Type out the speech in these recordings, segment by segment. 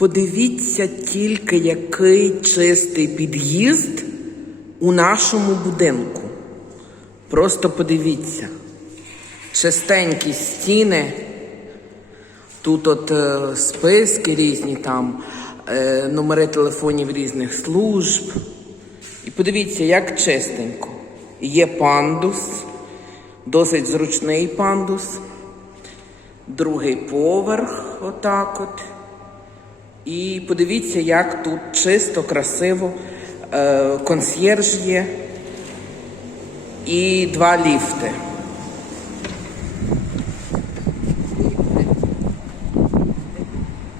Подивіться тільки, який чистий під'їзд у нашому будинку. Просто подивіться. Чистенькі стіни. Тут от е, списки різні, там е, номери телефонів різних служб. І подивіться, як чистенько. Є пандус, досить зручний пандус. Другий поверх, отак от. І подивіться, як тут чисто, красиво. Е, консьєрж є. І два ліфти.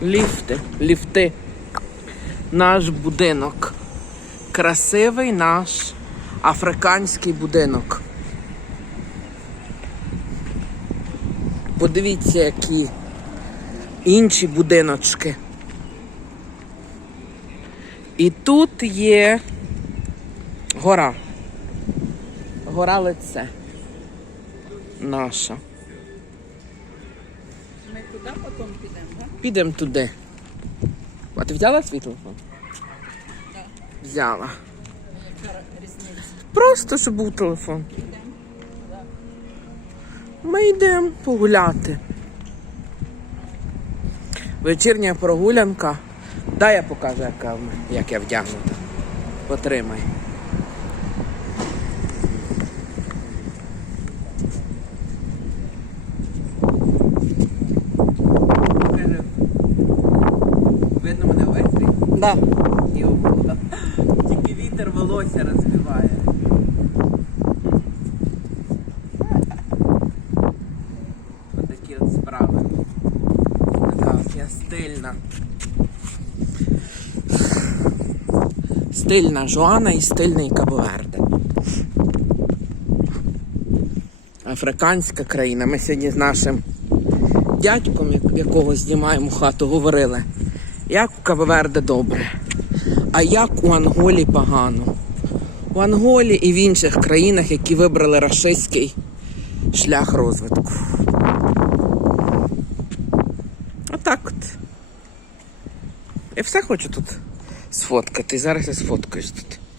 Ліфти, ліфти. Наш будинок. Красивий наш африканський будинок. Подивіться, які інші будиночки. І тут є гора. Гора лице. Наша. Ми туди потім підемо, так? Підемо туди. А ти взяла свій телефон? Так. Взяла. Яка різниця? Просто щоб був телефон. Ми йдемо погуляти. Вечірня прогулянка. Дай я покажу, яка, як я вдягнута. Потримай. Видно мене ввечері? Да. Тільки вітер волосся розвиває. Отакі от справи. Так, я стильна. Стильна Жоана і стильний Кабоверде. Африканська країна. Ми сьогодні з нашим дядьком, якого знімаємо хату, говорили, як у Кабоверде добре, а як у Анголі погано. У Анголі і в інших країнах, які вибрали рашистський шлях розвитку. Отак от. Я все хочу тут сфоткати. Зараз я сфоткаюсь тут.